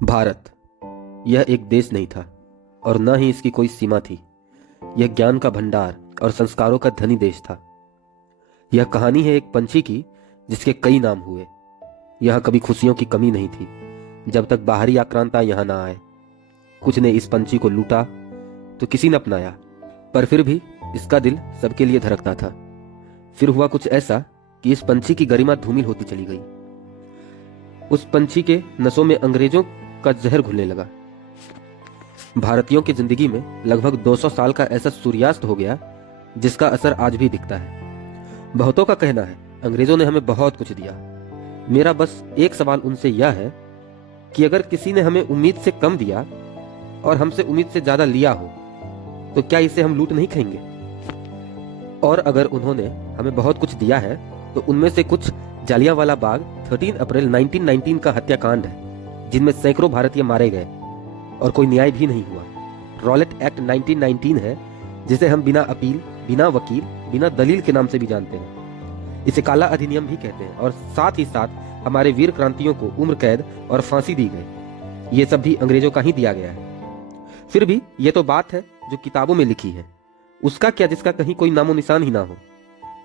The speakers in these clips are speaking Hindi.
भारत यह एक देश नहीं था और न ही इसकी कोई सीमा थी। यह ज्ञान का भंडार और संस्कारों का धनी देश था। यह कहानी है एक पंछी की जिसके कई नाम हुए। यहाँ कभी खुशियों की कमी नहीं थी जब तक बाहरी आक्रांता यहाँ ना आए। कुछ ने इस पंछी को लूटा तो किसी ने अपनाया, पर फिर भी इसका दिल सबके लिए धड़कता था। फिर हुआ कुछ ऐसा कि इस पंछी की गरिमा धूमिल होती चली गई। उस पंछी के नसों में अंग्रेजों का जहर घुलने लगा। भारतीयों की जिंदगी में लगभग 200 साल का ऐसा सूर्यास्त हो गया जिसका असर आज भी दिखता है। बहुतों का कहना है अंग्रेजों ने हमें बहुत कुछ दिया। मेरा बस एक सवाल उनसे यह है कि अगर किसी ने हमें उम्मीद से कम दिया और हमसे उम्मीद से ज्यादा लिया हो तो क्या इसे हम लूट नहीं खाएंगे? और अगर उन्होंने हमें बहुत कुछ दिया है तो उनमें से कुछ जालियांवाला बाग 13 अप्रैल 1919 का हत्याकांड है जिनमें सैकड़ों भारतीय मारे गए और कोई न्याय भी नहीं हुआ। रॉलेट एक्ट 1919 है जिसे हम बिना अपील, बिना वकील, बिना दलील के नाम से भी जानते हैं। इसे काला अधिनियम भी कहते हैं और साथ ही साथ हमारे वीर क्रांतियों को उम्र कैद और फांसी दी गई। ये सब भी अंग्रेजों का ही दिया गया है। फिर भी ये तो बात है जो किताबों में लिखी है। उसका क्या जिसका कहीं कोई नामो निशान ही ना हो।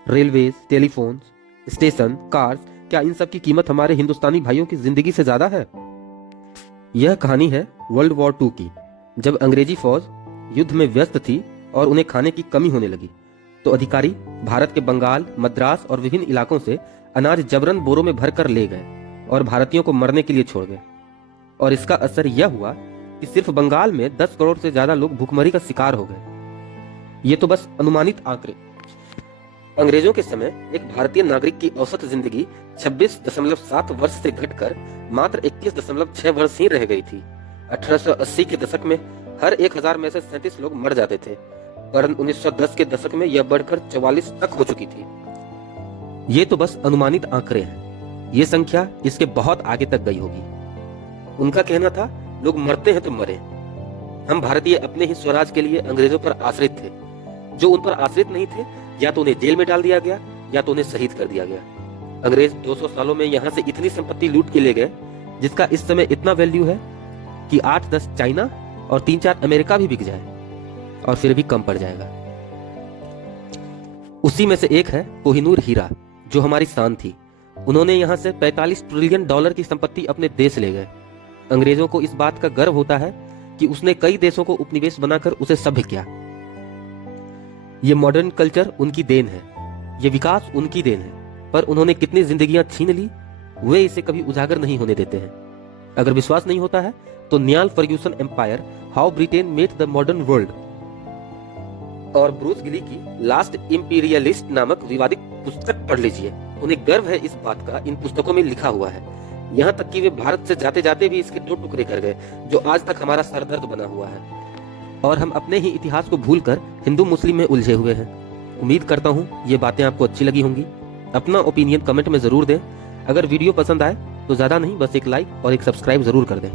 रेलवेज, टेलीफोन, स्टेशन, कार्स, क्या इन सब की कीमत हमारे हिंदुस्तानी भाइयों की जिंदगी से ज्यादा है? यह कहानी है वर्ल्ड वॉर 2 की। जब अंग्रेजी फौज युद्ध में व्यस्त थी और उन्हें खाने की कमी होने लगी तो अधिकारी भारत के बंगाल, मद्रास और विभिन्न इलाकों से अनाज जबरन बोरों में भरकर ले गए और भारतीयों को मरने के लिए छोड़ गए। और इसका असर यह हुआ कि सिर्फ बंगाल में 10 करोड़ से ज्यादा लोग भूखमरी का शिकार हो गए। ये तो बस अनुमानित आंकड़े। अंग्रेजों के समय एक भारतीय नागरिक की औसत जिंदगी 26.7 वर्ष से घटकर मात्र 21.6 वर्ष ही रह गई थी। 1880 के दशक में हर 1000 में से 37 लोग मर जाते थे, पर 1910 के दशक में यह बढ़कर 44 तक हो चुकी थी। ये तो बस अनुमानित आंकड़े हैं। ये संख्या इसके बहुत आगे तक गई होगी। उनका कहना था लोग मरते हैं तो मरे। हम भारतीय अपने ही स्वराज के लिए अंग्रेजों पर आश्रित थे। जो उन पर आश्रित नहीं थे या तो उन्हें जेल में डाल दिया गया या तो उन्हें शहीद कर दिया गया। अंग्रेज 200 सालों में यहाँ से इतनी संपत्ति लूट के ले गए जिसका इस समय इतना वैल्यू है कि 8-10 चाइना और 3-4 अमेरिका भी बिक जाए और फिर भी कम पड़ जाएगा। उसी में से एक है कोहिनूर हीरा जो हमारी शान थी। उन्होंने यहाँ से 45 ट्रिलियन डॉलर की संपत्ति अपने देश ले गए। अंग्रेजों को इस बात का गर्व होता है कि उसने कई देशों को उपनिवेश बनाकर उसे सभ्य किया। ये मॉडर्न कल्चर उनकी देन है, ये विकास उनकी देन है, पर उन्होंने कितनी जिंदगियां छीन ली वे इसे कभी उजागर नहीं होने देते हैं। अगर विश्वास नहीं होता है तो Niall Ferguson empire, how Britain made the modern world और ब्रूस गिली की लास्ट इंपीरियलिस्ट नामक विवादित पुस्तक पढ़ लीजिए। उन्हें गर्व है इस बात का, इन पुस्तकों में लिखा हुआ है। यहाँ तक कि वे भारत से जाते जाते भी इसके 2 टुकड़े कर गए जो आज तक हमारा सरदर्द बना हुआ है। और हम अपने ही इतिहास को भूलकर हिंदू मुस्लिम में उलझे हुए हैं। उम्मीद करता हूँ ये बातें आपको अच्छी लगी होंगी। अपना ओपिनियन कमेंट में जरूर दें। अगर वीडियो पसंद आए तो ज्यादा नहीं, बस एक लाइक और एक सब्सक्राइब जरूर कर दें।